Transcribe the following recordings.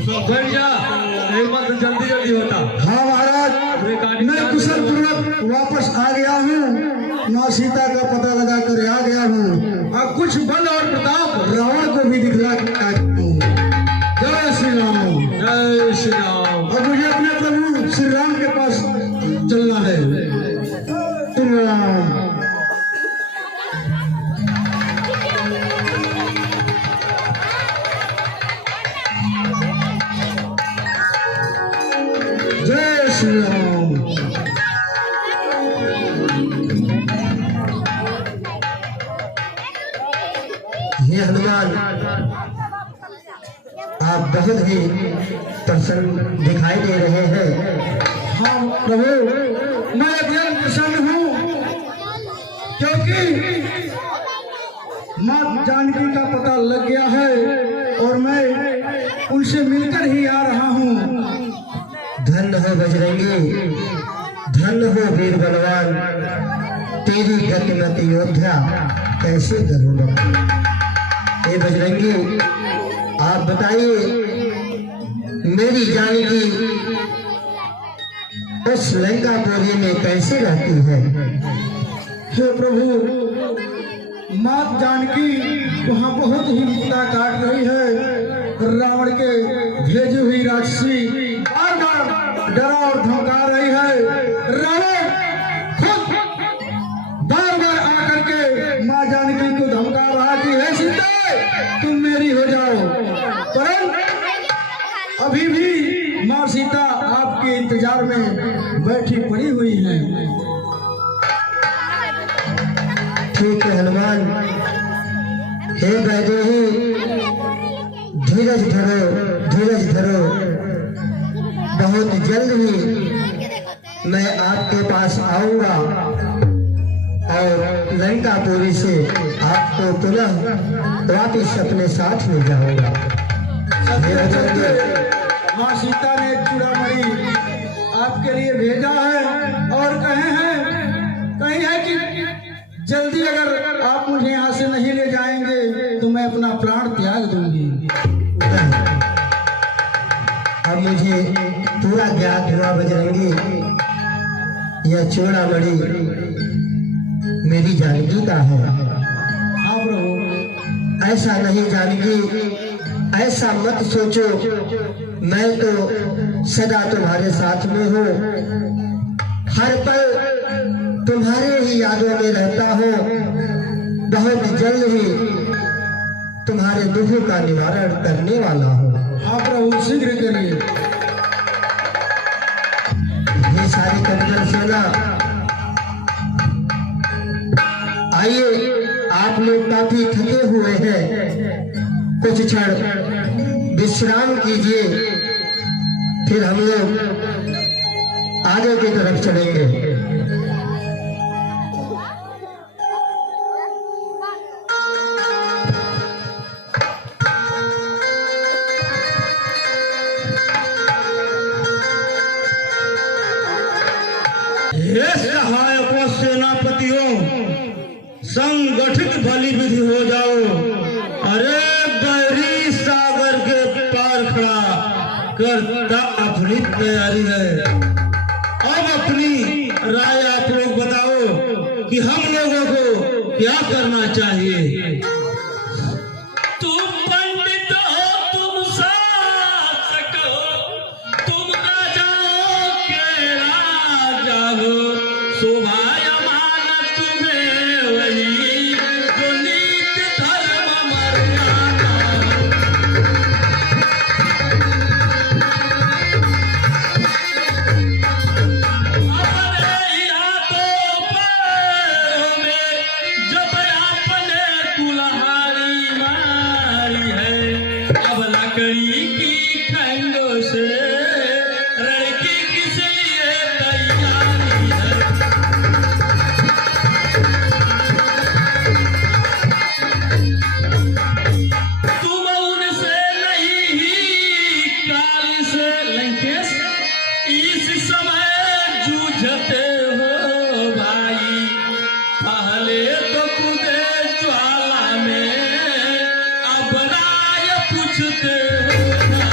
बैठ जा, एक बात जल्दी जल्दी होता। हाँ महाराज, मैं कुशल पूर्वक वापस आ गया हूँ, माँ सीता का पता लगा कर आ गया हूँ। अब कुछ बल और प्रताप रावण को भी दिखला हूँ। जय श्री राम, जय श्री राम। अब मुझे अपने प्रभु श्री राम के पास चलना है। श्री राम। जय श्री राम। हे हनुमान, आप बहुत ही प्रसन्न दिखाई दे रहे हैं। हाँ प्रभु, मैं अत्यंत प्रसन्न हूँ, क्योंकि माँ जानकी का पता लग गया है और मैं उनसे मिलकर ही आ रहा हूँ। धन्य हो बजरंगी, धन्य हो वीर बलवान, तेरी गतिमति योद्धा कैसे करूँगा। हे बजरंगी, आप बताइए, मेरी जानकी उस लंकापुरी में कैसे रहती है। हे प्रभु, माँ जानकी वहाँ बहुत ही मुद्दा काट रही है। रावण के भेजी हुई राक्षसी बार बार डरा और धमका रही है। रावण खुद बार बार आकर के माँ जानकी को धमका रहा कि हे सीता, तुम मेरी हो जाओ, परंतु अभी भी माँ सीता आपके इंतजार में बैठी पड़ी हुई है। ठीक है हनुमान। हे वैदेही, धीरज धरो, धीरज धरो, बहुत जल्द ही मैं आपके पास आऊंगा और लंकापुरी से आपको पुनः वापिस अपने साथ में जाऊंगा। माँ सीता ने एक चूड़ामणि आपके लिए भेजा है और कही है कि जल्दी अगर आप मुझे यहाँ से नहीं ले जाएंगे तो मैं अपना प्राण त्याग दूंगी। अब मुझे पूरा ज्ञात हुआ बजरंगी, यह चूड़ामणि मेरी जानकी का है। हाँ प्रभु, ऐसा नहीं जानकी, ऐसा मत सोचो, मैं तो सदा तुम्हारे साथ में हूँ, हर पल तुम्हारे ही यादों में रहता हूँ। बहुत जल्द ही तुम्हारे दुखों का निवारण करने वाला हूँ। हाँ प्रभु, शीघ्र करिए। ये सारी कमजोर सेना, आइए, आप लोग काफी थके हुए हैं, कुछ क्षण विश्राम कीजिए, फिर हम लोग आगे की तरफ चलेंगे। सहायकों, सेनापतियों, संगठित बलि विधि हो जाओ। अरे बहरी सागर के पार खड़ा करता अपनी तैयारी है। अब अपनी राय आप लोग बताओ कि हम लोगों को क्या करना चाहिए। तुम पंडित हो, तुम शासक हो, तुम राजाओं के राजा हो, शोभायमान तुम्हें वही जो नीति धर्म मर्यादा। अपने हाथों पैरों में जब आपने कुल्हाड़ी मारी है, अब लकड़ी की खंडों से लड़की किस लिए तैयारी है। तुम उनसे नहीं ही काल से लंकेश इस समय जूझते हो भाई। पहले तो कूदे ज्वाला में, अब राय पूछते हो।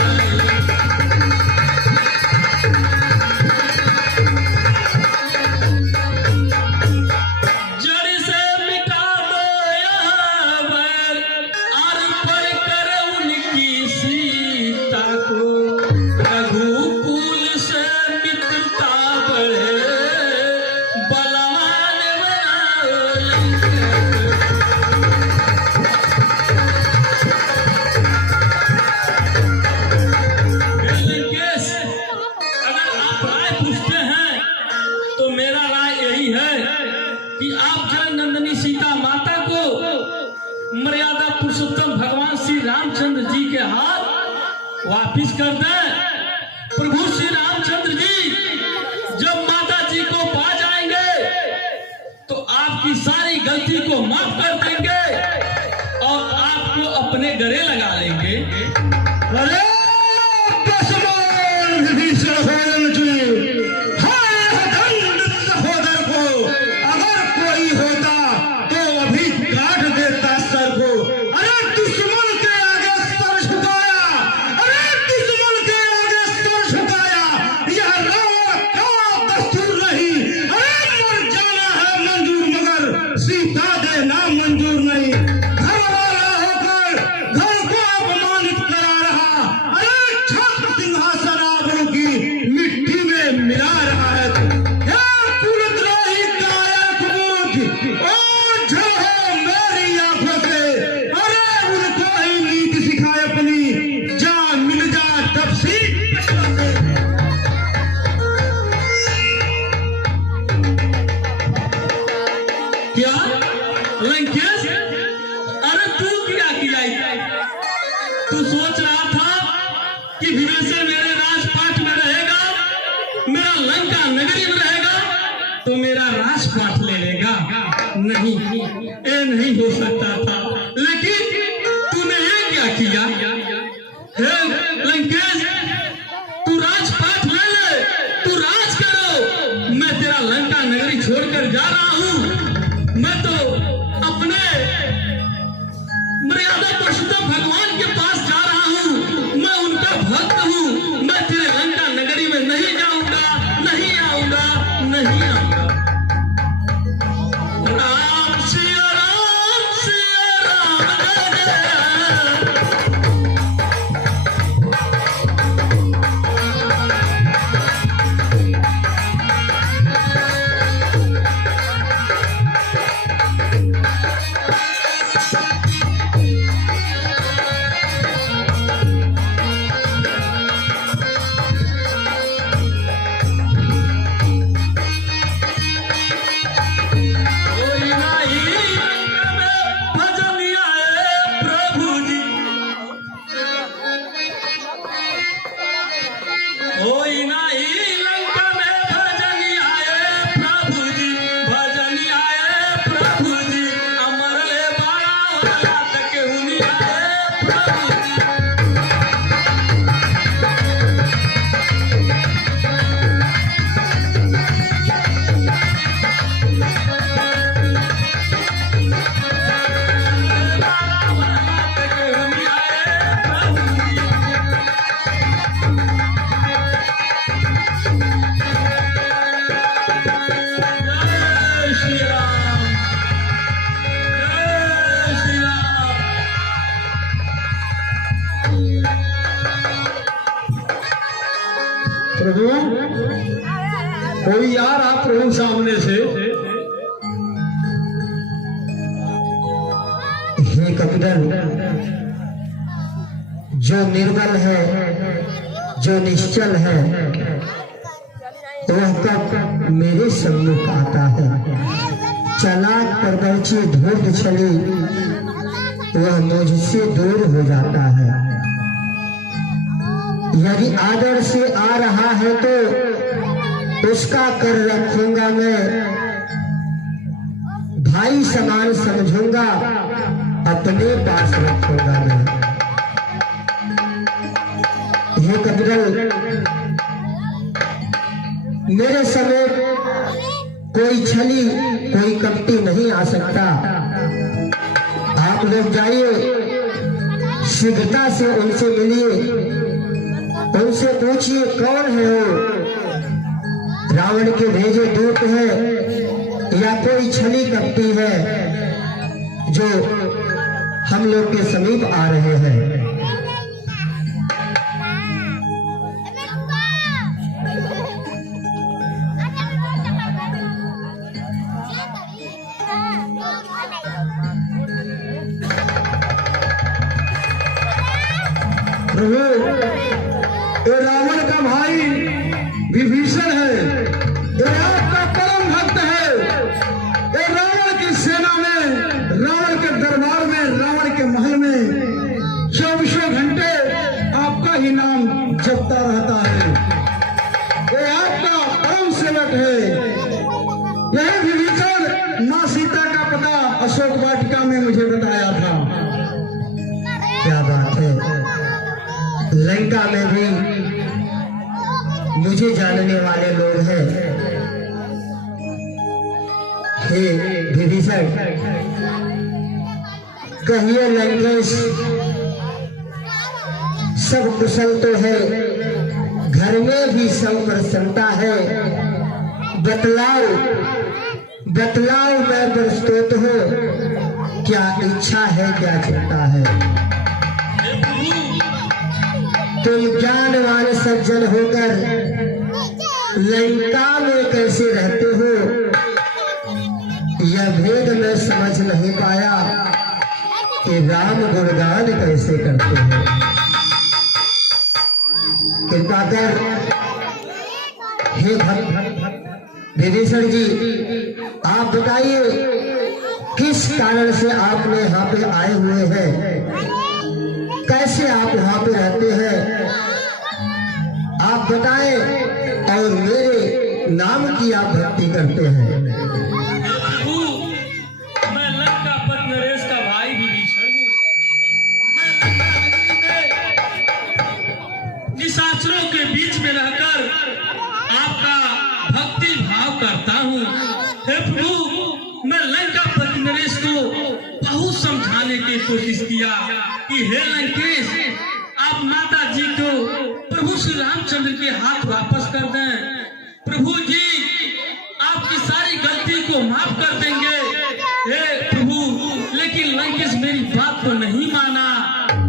वापिस कर दे। प्रभु श्री रामचंद्र जी जब माता जी को पा जाएंगे तो आपकी सारी गलती को माफ कर देंगे और आपको अपने गले लगा लेंगे। अरे विभीषण सहोदर जी, हाय दंड सहोदर को, अगर कोई होता तो अभी काट देता सर को। अरे दुश्मन के आगे सर झुकाया, अरे दुश्मन के आगे सर झुकाया, यह रावण का दस्तूर नहीं। अरे मर जाना है मंजूर मगर सीता देना मंजूर नहीं। घर वाला होकर घर को अपमानित करा रहा, अरे छत्र सिंहासन आबरू की मिट्टी में मिला रहा है। हे कुलद्रोही कायक मूर्ख, ओ झड़ो मेरी आंखों से, अरे उनको ही नीति सिखाए अपनी, जा मिल जा तपसी। क्या लंकेश, अरे तू क्या किया? तू सोच रहा था कि विभीषण मेरे राजपाट में रहेगा, मेरा लंका नगरी में रहेगा तो मेरा राजपाट ले लेगा। नहीं, ये नहीं हो सकता था। लेकिन तूने ये क्या किया? हे लंकेश, तू राजपाट ले ले, तू राज करो। मैं तेरा लंका नगरी छोड़कर जा रहा हूँ। मैं तो अपने मर्यादा पुरुषोत्तम भगवान के पास जा रहा हूँ। मैं उनका भक्त हूँ। मैं तेरे लंका नगरी में नहीं जाऊंगा, नहीं आऊंगा, नहीं आऊंगा। राम सिया राम, सिया राम जय जय। कोई नहीं भजन आए प्रभु जी, कोई नहीं लंका में भजन आए प्रभु जी, भजन आए प्रभु जी। अमर ले बाड़ा रात के हुनी आए प्रभु जी। जय श्री राम, जय श्री राम। प्रभु कोई आ रहा प्रभु सामने से। हे कपिल, जो निर्बल है, जो निश्चल है, वह कब मेरे सम्मुख आता है। चालाक परवैची धूर्त छली, वह मुझसे दूर हो जाता है। यदि आदर से आ रहा है तो उसका कर रखूंगा मैं, भाई समान समझूंगा, अपने पास रखूंगा मैं। हे कपिल, मेरे समय कोई छली, कोई कपटी नहीं आ सकता। आप लोग जाइए, शीघ्रता से उनसे मिलिए, उनसे पूछिए कौन है वो, रावण के भेजे दूत है या कोई छली कपटी है जो हम लोग के समीप आ रहे हैं। प्रभु ये रावण का भाई विभीषण है, ये आपका परम भक्त है। ये रावण की सेना में, रावण के दरबार में, रावण के महल में 24 घंटे आपका ही नाम जपता रहता है। ये आपका परम सेवक है। यह विभीषण माँ सीता का पता अशोक वाटिका में मुझे बताया था। क्या बात है, लंका में भी मुझे जानने वाले लोग हैं। हे विभीषण, कहिए लंकेश, सब कुशल तो है, घर में भी सब प्रसन्नता है। बतलाओ बतलाओ, मैं प्रस्तुत हूँ, क्या इच्छा है, क्या चिंता है। तुम ज्ञानवान सज्जन होकर लंका में कैसे रहते हो, यह भेद मैं समझ नहीं पाया कि राम गुणगान कैसे करते हैं। कृपा कर हे विभीषण जी, आप बताइए किस कारण से आप यहाँ पे आए हुए हैं, कैसे आप यहाँ पे रहते हैं, आप बताएं, और मेरे नाम की आप भक्ति करते हैं। प्रभु, मैं लंका पति नरेश का भाई विभीषण हूँ। मैं लंका में निशाचरों के बीच में रहकर आपका भक्ति भाव करता हूँ। हे प्रभु, मैं लंका पति नरेश को बहुत समझाने की कोशिश किया कि हे लंकेश, आप माता जी को प्रभु श्री रामचंद्र के हाथ वापस कर दें। प्रभु जी आपकी सारी गलती को माफ कर देंगे। हे प्रभु, लेकिन लंकेश मेरी बात को नहीं माना।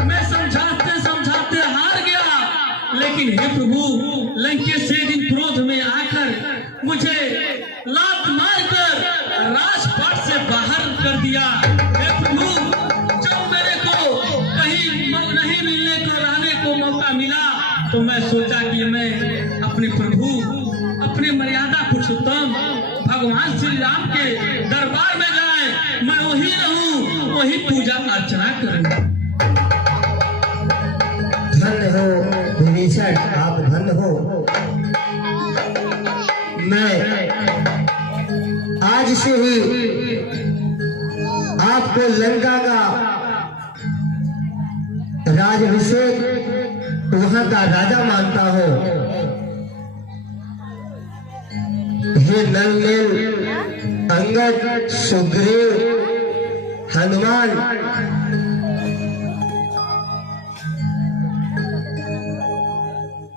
मैं समझाते समझाते हार गया। लेकिन हे प्रभु, लंकेश से दिन क्रोध में आकर मुझे लात मारकर राजपाट से बाहर कर दिया। हे प्रभु, जब मेरे को कहीं नहीं मिलने को रहने को मौका मिला तो मैं सोचा कि मैं अपने प्रभु, अपने मर्यादा पुरुषोत्तम भगवान श्री राम के दरबार में जाए, मैं वही रहूं, वही पूजा अर्चना करूं। धन्य हो विभीषण, आप धन्य हो। मैं आज से ही आपको लंका का राजाभिषेक, वहां का राजा मानता हूं। हे नल, अंगद, सुग्रीव, हनुमान,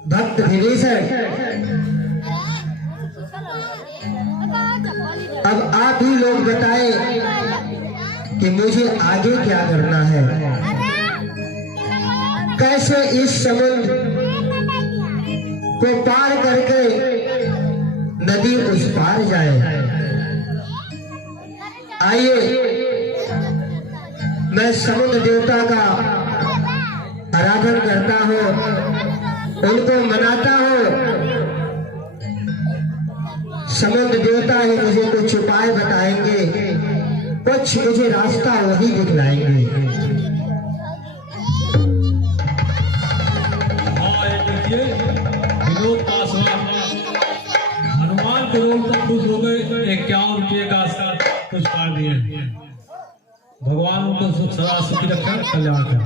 भक्त विभीषण, अब आप ही लोग बताएं कि मुझे आगे क्या करना है, कैसे इस समुद्र को पार करके नदी उस पार जाए। आइए, मैं समुद्र देवता का आराधन करता हूँ, उनको मनाता हूँ। समुद्र देवता ही मुझे कुछ उपाय बताएंगे, कुछ मुझे रास्ता वही दिखलाएंगे। विनोद पासवान हनुमान के रोल पर खुश हो गए, 51 रुपये का पुरस्कार दिए। भगवान उनको सुख सदा सुखी रखे, कल्याण करे।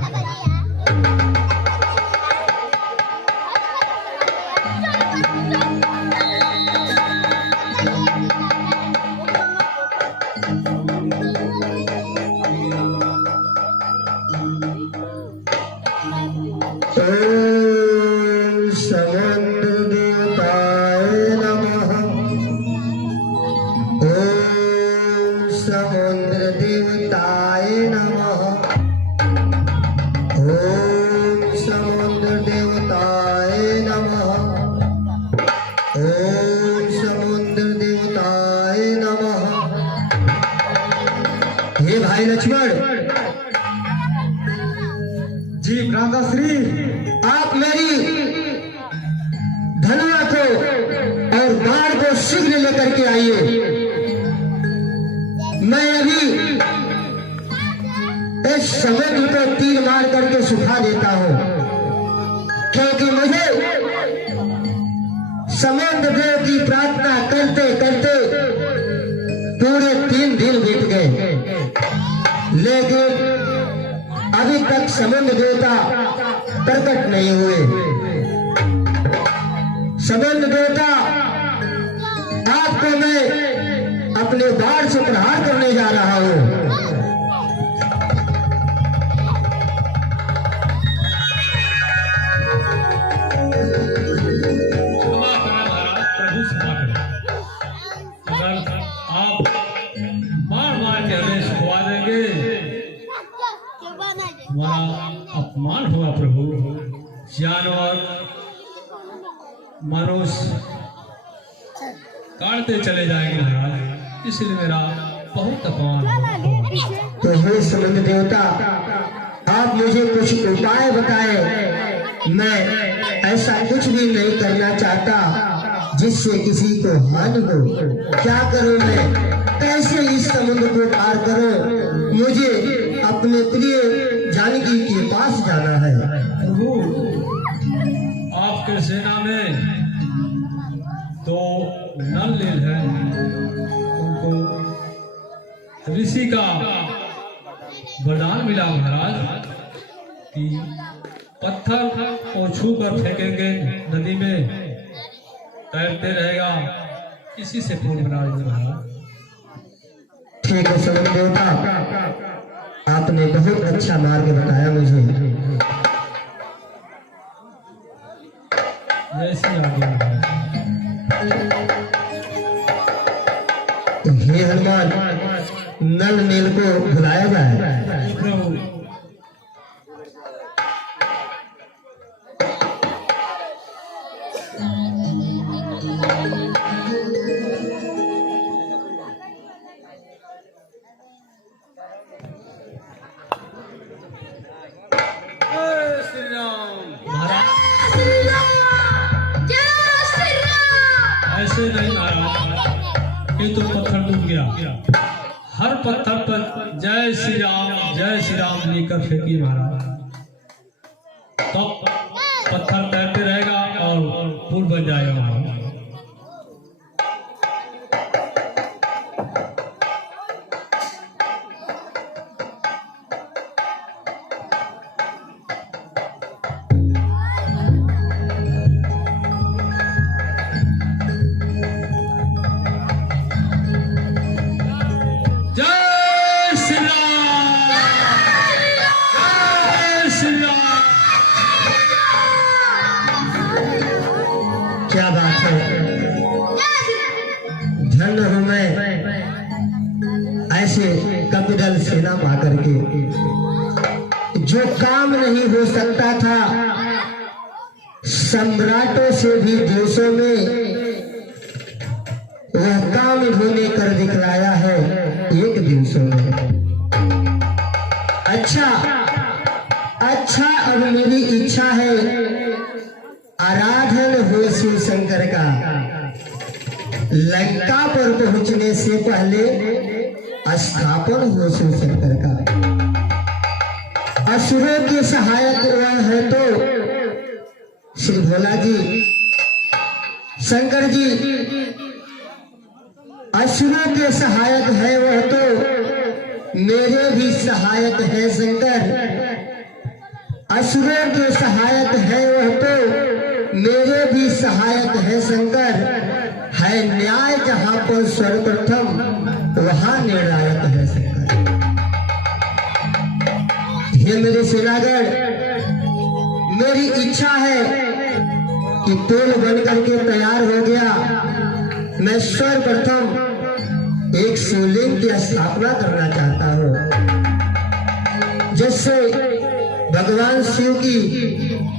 समुद्र देवताय नमः। ओम समुद्र देवताय नमः। ओम समुद्र देवताय नमः। हे भाई लक्ष्मण जी भ्राताश्री, आप मेरी क्योंकि मुझे समुद्र देव की प्रार्थना करते करते पूरे 3 दिन बीत गए, लेकिन अभी तक समुद्र देवता प्रकट नहीं हुए। समुद्र देवता, आपको मैं अपने बाण से प्रहार करने जा रहा हूं। अपमान हुआ प्रभु, जानवर मनुष्य काटते चले जाएंगे महाराज, इसलिए मेरा बहुत अपमान हुआ। तो हे समुद्र देवता, आप मुझे कुछ उपाय बताएं। मैं ऐसा कुछ भी नहीं करना चाहता जिससे किसी को हानि हो। क्या करूं मैं, कैसे इस समुद्र को पार करूं? मुझे अपने प्रिय जानकी के पास जाना है। प्रभु, आपके सेना में तो नल लील है, उनको ऋषि का वरदान मिला महाराज कि पत्थर को छू कर फेंकेंगे नदी में, तैरते रहेगा, इसी से फूल बना महाराज। ठीक है समुद्र देवता, आपने बहुत अच्छा मार्ग बताया मुझे। जैसे आगे हे हनुमान, नल नील को बुलाया जाए। प्रभु, ऐसे नहीं महाराज, ये तो पत्थर टूट गया। हर पत्थर पर जय श्री राम लेकर फेंकिए महाराज, तब पत्थर तैरते रहेगा और पुल बन जाएगा महाराज। क्या बात है, धन्य हूं मैं ऐसे कपिदल सेना पा करके। जो काम नहीं हो सकता था, सम्राटों से भी देशों में वह काम इन्होंने कर दिखलाया है 1 दिवसों में। अच्छा, अब मेरी इच्छा है आराधन हो शिव शंकर का। लंका पर पहुंचने से पहले स्थापन हो शिव शंकर का। असुरों के सहायक वह है तो श्री भोला जी, शंकर जी। असुरों के सहायक है वह तो मेरे भी सहायक है शंकर। असुरों के सहायक है वह तो मेरे भी सहायक है शंकर। है न्याय जहां पर सर्वप्रथम, वहां निर्णायक है शंकर। हे मेरे सेनागढ़, मेरी इच्छा है कि पुल बन करके तैयार हो गया, मैं सर्वप्रथम एक शिवलिंग की स्थापना करना चाहता हूं, जिससे भगवान शिव की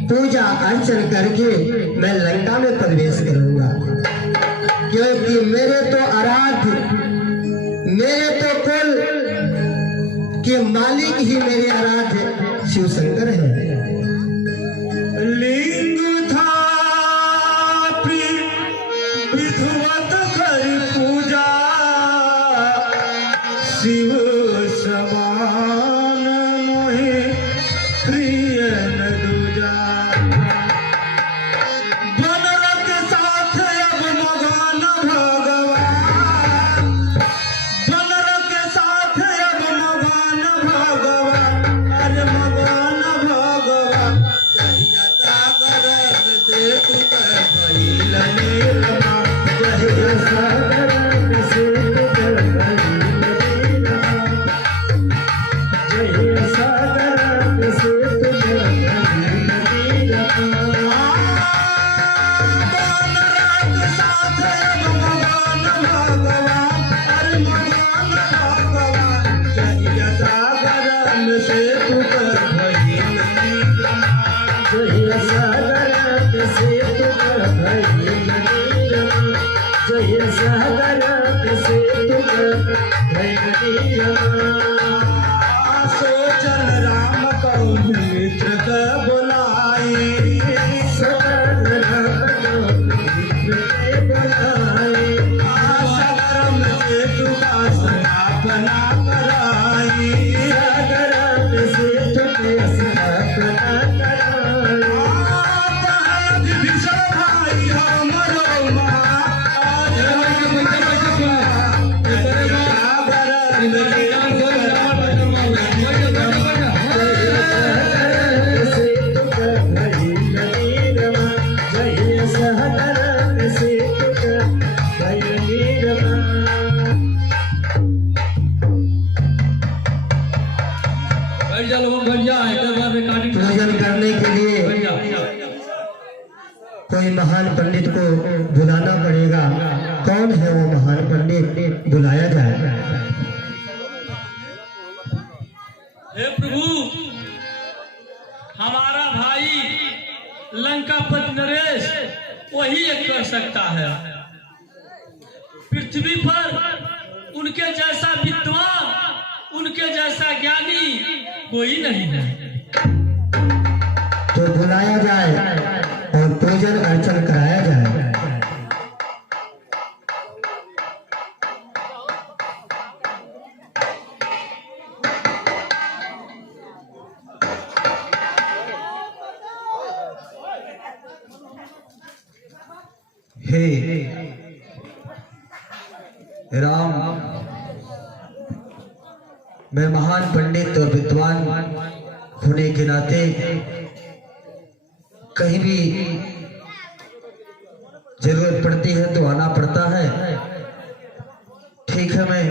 पूजा अर्चन करके मैं लंका में प्रवेश करूंगा। क्योंकि मेरे तो आराध्य, मेरे तो कुल के मालिक ही मेरे आराध्य शिव शंकर है। लिंग था विधुवत कर पूजा, शिव समान मोहि प्रिय न दूजा। नीरमा जय सागर से तुझ भई नीरमा जय सागर से तुझ भई नीरमा सोचन राम कहु मित्र का बुलाई सोचन राम कहु मित्र के बुलाई सागर से तुका स्थापना कराई सागर से तुके स्थापना कराई विभीषण भाई हमरो महा पूजन करने के लिए कोई महान पंडित को बुलाना पड़ेगा। कौन है वो महान पंडित? बुलाया जाए। हे प्रभु, हमारा भाई लंकापति नरेश वही एक कर सकता है। पृथ्वी पर उनके जैसा विद्वान, उनके जैसा ज्ञानी कोई नहीं है। तो बुलाया जाए और पूजन अर्चन कराया जाए। हे राम, मैं महान पंडित और विद्वान होने के नाते कहीं भी जरूरत पड़ती है तो आना पड़ता है। ठीक है, मैं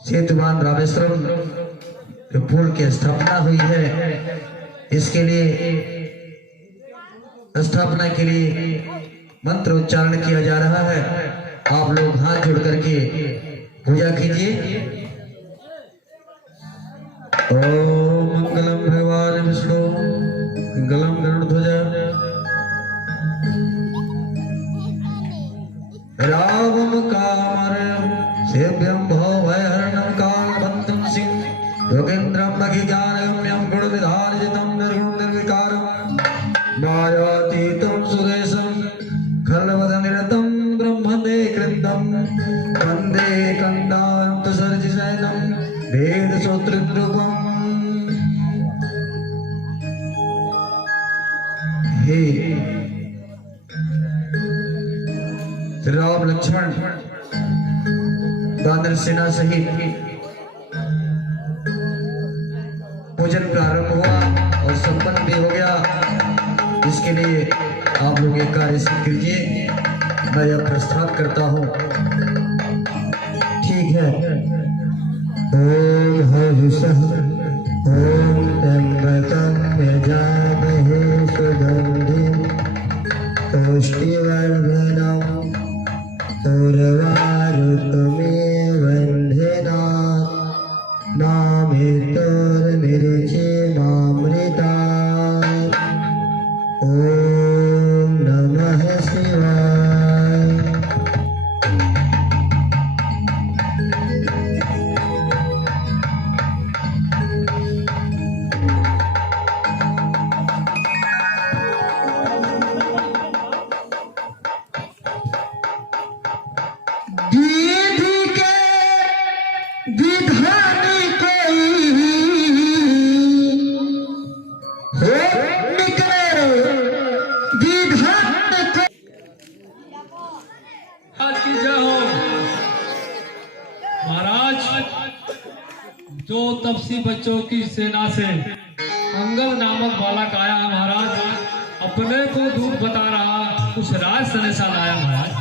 सेतुबांध रामेश्वरम जो पुल की स्थापना हुई है, इसके लिए स्थापना के लिए मंत्र उच्चारण किया जा रहा है। आप लोग हाथ जोड़ करके पूजा कीजिए। ओम मंगलम भगवान विष्णु मंगलम गरुड़ध्वजा रावम कामर सेव्यम भवभयहरणं कालबन्धं सिंह योगेन्द्रं मखिज्ञानगम्यं गुणनिधारितं निर्गुण निर्विकारं मायातीतं सुरेशं खलवदनिरतं ब्रह्मणे कृतं वन्दे कन्दान्तसर्जिशयनं वेदसूत्ररूपम्। हे राम लक्ष्मण वानर सेना सहित पूजन प्रारंभ हुआ और संपन्न भी हो गया। इसके लिए आप लोग एक कार्य सिद्ध कीजिए। मैं यह प्रस्थान करता हूँ। ठीक है। ओम हविषः ओम त्र्यंबकं यजामहे सुगन्धिं पुष्टिवर्धनम् उर्वारुकमेव बन्धनात् नामृतोर्मिरुचिमामृतात्। ओम नमः शिवाय। विधि के विधान कोई हो निकले विधान को। आज की जय हो। महाराज, जो तपसी बच्चों की सेना से मंगल नामक बालक आया है महाराज, अपने को दूध बता रहा, कुछ राज संदेशा लाया महाराज।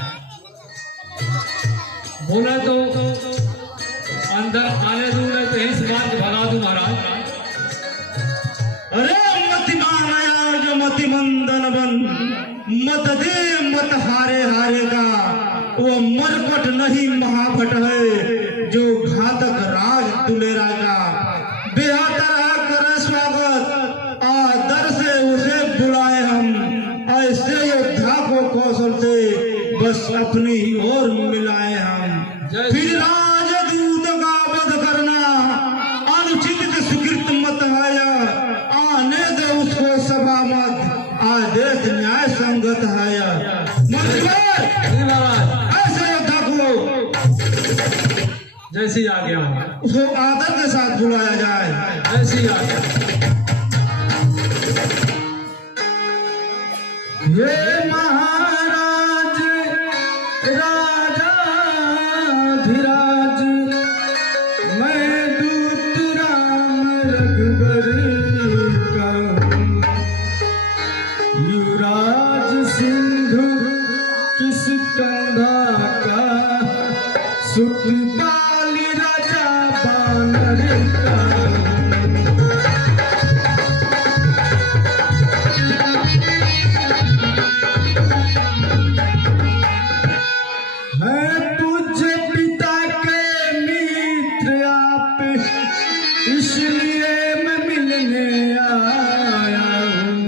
बोला तो अंदर आने दूं, नहीं तो यहीं से मार के भगा दूं महाराज। अरे मतिमान आया जो मतिमंदन बन, मत दे मत हारे हारेगा, वो मरकट नहीं महाभट है जो घातक राज दुलेरागा। बेहतर है करे स्वागत, आदर से उसे बुलाए हम, ऐसे योद्धा को कौशल से बस अपनी ही ओर मिलाए हम। फिर राजदूत का वध करना अनुचित सुकृत मत है, आने दे उसको सभा मत, आदेश न्याय संगत है। ऐसे योद्धा को जैसे ही आ गया उसको आदर के साथ बुलाया जाए। जैसे ही आ गया। ये महाराज राजाधिराज, मैं दूत राम रघुबर का हूँ। युवराज सिंधु किस कंधा का, सुखपाली राजा बानर का हूँ। मैं पूज्य पिता के मित्र आप, इसलिए मैं मिलने आया हूँ।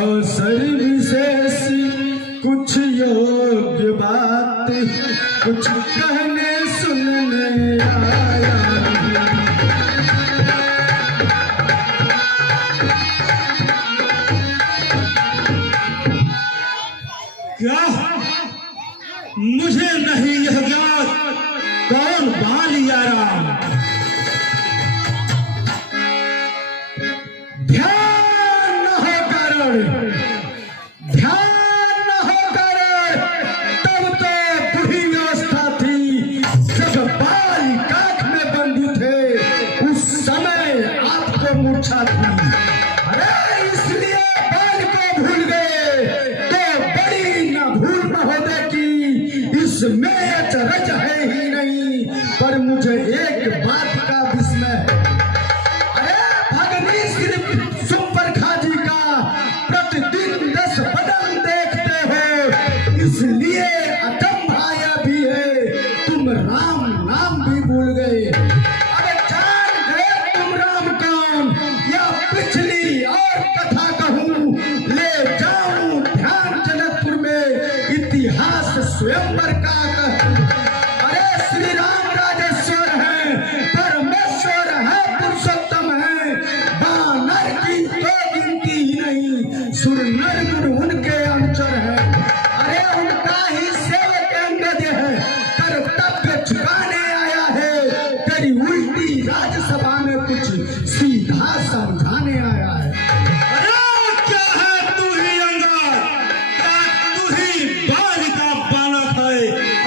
अवसर विशेष कुछ योग्य बात, कुछ कहने सुनने आया हूँ। क्या मुझे नहीं यह ज्ञात कौन बालिया राम? ध्यान न हो करण, ध्यान न हो करण, तब तो बुढ़ी अवस्था थी जब बाल काख में बंदी थे, उस समय आपको मूर्छा थी। अरे इसलिए बाल को भूल गए तो बड़ी न भूल न हो देखी, इसमें अचरज है ही नहीं, पर मुझे एक बात का विस्मय है। अरे भगनी सिर्फ सुपर खाजी का प्रतिदिन 10 बदन देखते हो, इसलिए अचंभाया भी है तुम राम नाम भी भूल गए। अरे जान गए तुम राम कौन, या पिछली और कथा कहूँ, ले जाऊं ध्यान जनकपुर में इतिहास स्वयंवर का। अरे श्री राम राजेश्वर है, परमेश्वर है, पुरुषोत्तम है, बानर की तो गिनती ही नहीं, सुर नर गुण उनके अनुचर है। अरे उनका ही सेवक अंगद है, कर्तव्य चुकाने आया है, तेरी उल्टी राज्यसभा में कुछ सीधा समझाने आया है। अरे क्या है तू ही अंगद, क्या तू ही बालिका बालक है?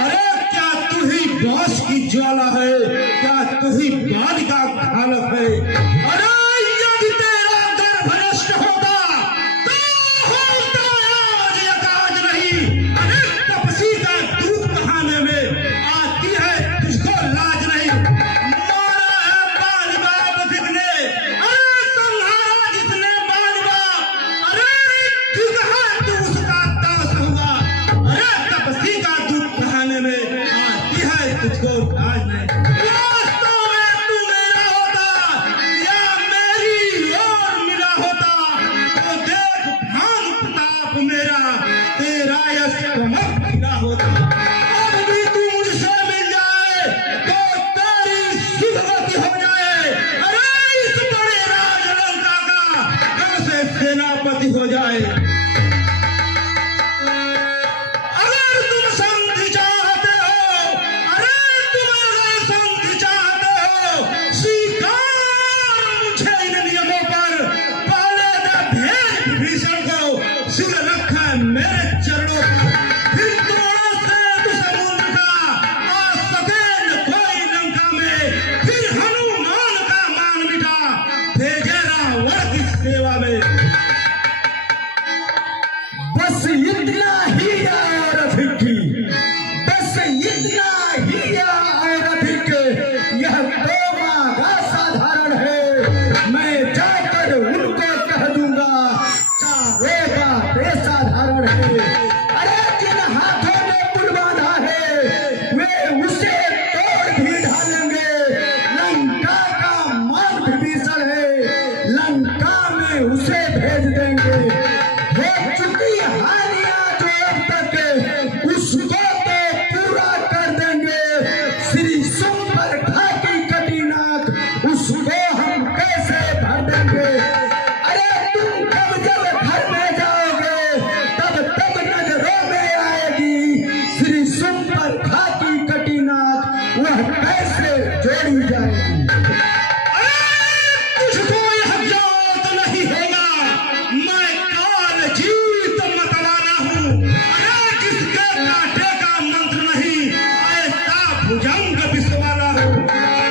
अरे क्या तू ही बांस की ज्वाला है? क्या तू ही बालिका घालक है? अरे यदि तेरा गर्भ नष्ट होता तो होता आज यह काज नहीं। अरे तपसी का दूध बहाने में आती है तुझको लाज नहीं। मारा है बाल बाप दिखने, अरे संहारा जिसने बाल बाप, अरे दिखा तू उसका दास हुआ। अरे तपसी का दूध बहाने में आती है तुझको लाज नहीं। वास्तव में तू मेरा होता या मेरी ओर मिला होता, तो देख भान प्रताप मेरा, तेरा यश कमर खिला होता। अब भी तू मुझसे मिल जाए तो तेरी सुधगति हो जाए। अरे इस बड़े राजलंका का कब से सेनापति हो जाए। अगर तुम संधि चाहते हो, अरे तुम अगर संधि चाहते हो, स्वीकार मुझे इन नियमों पर। पहले न भेज विभीषण को, सिर रखा मेरे चरणों पर। फिर द्रोणों से समुद्र का आ सके न कोई लंका में। फिर हनुमान का मान मिटा, भेजे रावण की सेवा में। भेज देंगे। हो चुकी हानियां जो अब तक उसको तो पूरा कर देंगे। श्री सुम पर घाटी कटी नाक उसको हम कैसे भर देंगे। अरे तुम कब जब घर में जाओगे तब नजरों में आएगी श्री सुम पर घाटी कटी नाक वह कैसे जोड़ी जाएगी। तुझको यह ज्ञात नहीं होगा, मैं काल जीत मतवाला हूँ। अरे किसके कांटे का मंत्र नहीं, ऐसा भुजंग विषवाला हूँ।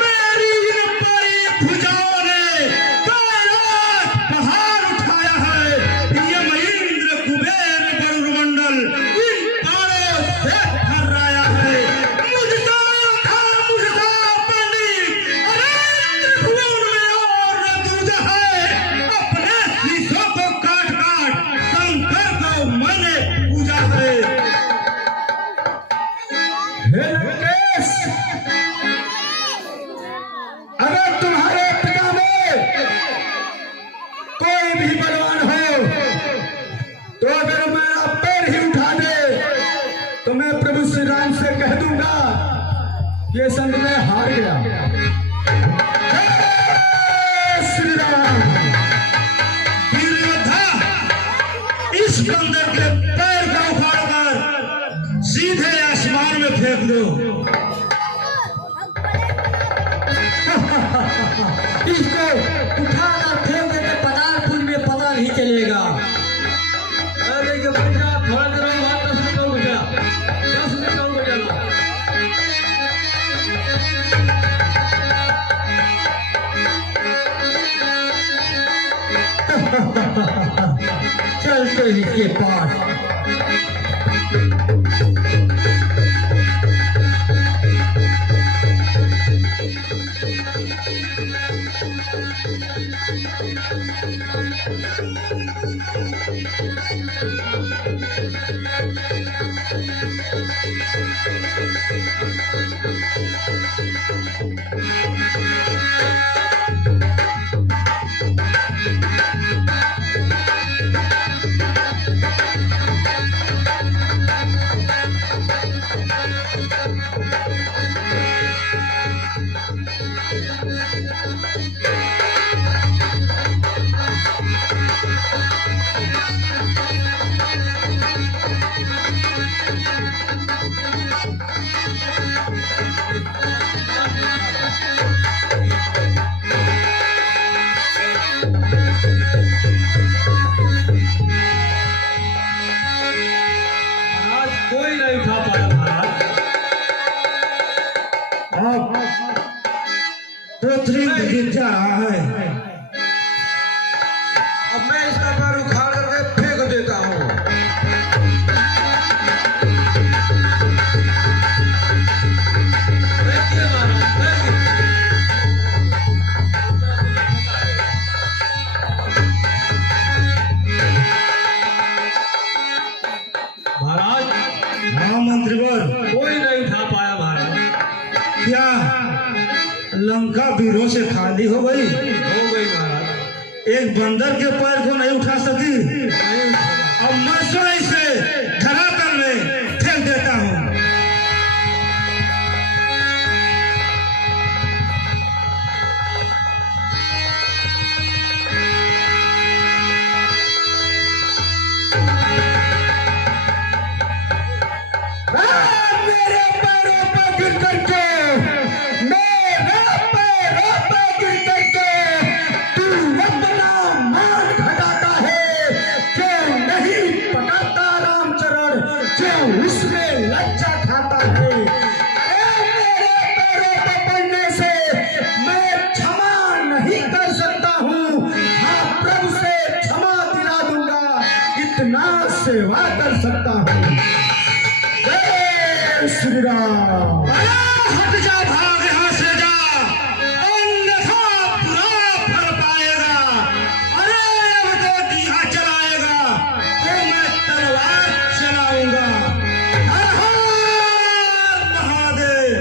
मेरी इन बड़ी भुजाओं ने कैलाश पहाड़ उठाया है। यम इंद्र कुबेर गरुड़ मंडल इन बाणों से थर्राया है। मुझसा पंडित, अरे त्रिभुवन में और दूजा है। अपने शीशों को काट काट शंकर को मैंने पूजा है। हे लंकेश, अगर तुम्हारे पिता में कोई भी बलवान हो तो अगर मेरा पैर ही उठा दे तो मैं प्रभु श्री राम से कह दूंगा कि ये संग में हार गया। जय श्री राम। वीर योद्धा, इस बंदर के पैर का उखाड़ कर सीधे आसमान में फेंक दो। इसको उठाना फेंक देते पदार्थ में पता नहीं चलेगा। अरे ये बच्चा थोड़ा देर बाद 10 मिनट और बचा, 10 मिनट और बचा। चलते इसके पास। आज कोई नहीं उठा पाया महाराज। अब पोथरी गिर जा रहा है। अब मैं इसका पैर उखाड़ करके फेंक देता हूँ। देखिए महाराज, देखिए। महाराज, हाँ मंत्रीवर, कोई नहीं उठा पाया महाराज। क्या लंका वीरों से खाली हो गई? हो गई महाराज। एक बंदर के पैर को नहीं उठा सकी। नहीं उठा। अब मैं स्वयं इसे धरातल में फेंक देता हूँ। मेरे पैरों पर गिर करके, मेरे पैरों पर गिर करके तू अपना मान घटाता है। क्यों नहीं पटाता रामचरण, क्यों उसमें लज्जा खाता है। अरे मेरे पैरों पर पड़ने से मैं क्षमा नहीं कर सकता हूँ। हाँ, प्रभु से क्षमा दिला दूंगा, इतना सेवा कर सकता हूँ। जय श्री राम। हट जा, भाग यहाँ से जा, अन्यथा बुरा फल पाएगा। अरे अब तो दिया चलाएगा तो मैं तलवार चलाऊंगा। हर हर महादेव।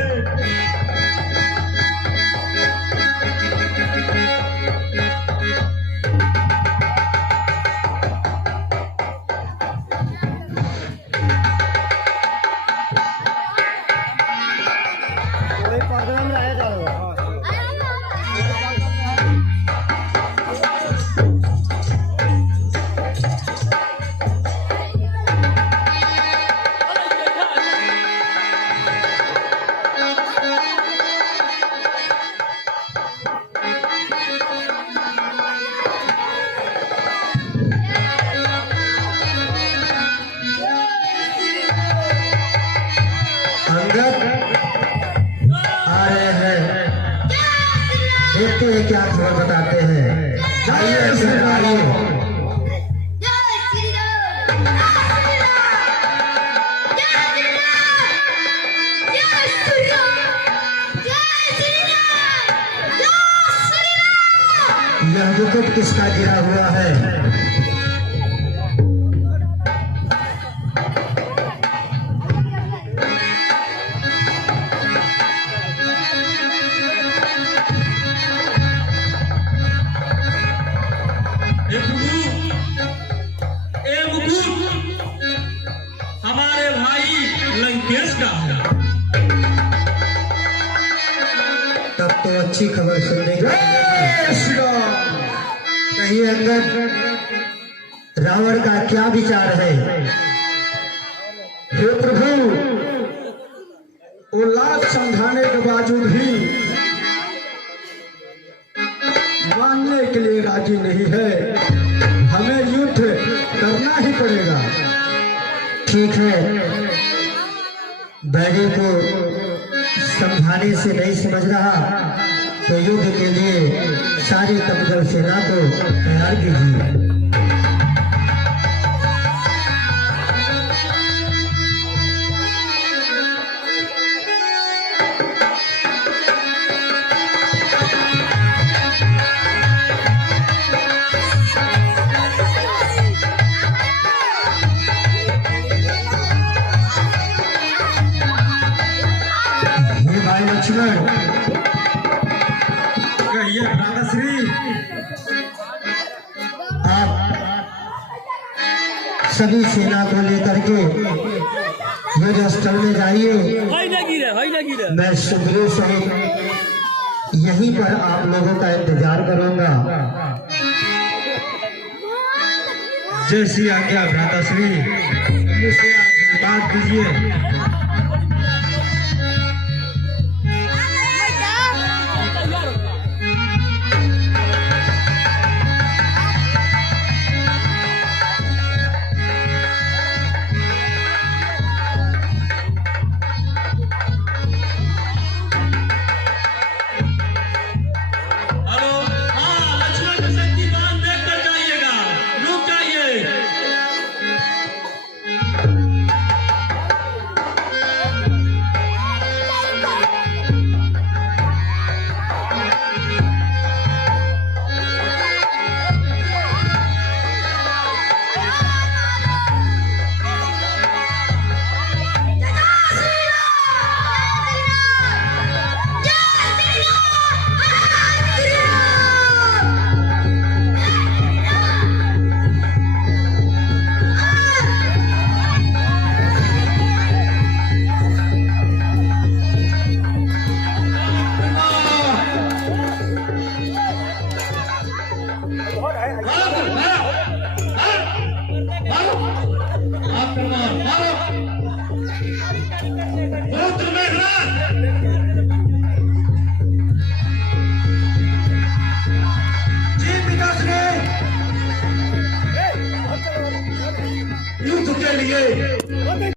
जय श्री राम। यह मुकुट किसका गिरा हुआ है? ए मुकुट हमारे भाई लंकेश का है। तब तो अच्छी खबर सुनने को जय श्री राम। कहीं अंगद, रावण का क्या विचार है? हे प्रभु, वो लाख समझाने के बावजूद भी मानने के लिए राजी नहीं है। हमें युद्ध करना ही पड़ेगा। ठीक है, बैरी को समझाने से नहीं समझ रहा तो युद्ध के लिए सारी कमजोर सेना को तैयार कीजिए। ये भाई लक्ष्मण, कहिए भ्राताश्री। आप सभी सेना को लेकर के युद्ध स्थल में जाइए। मैं सुग्रीव सहित यहीं पर आप लोगों का इंतजार करूंगा। जैसी आज्ञा भ्राताश्री, मुझसे आशीर्वाद दीजिए।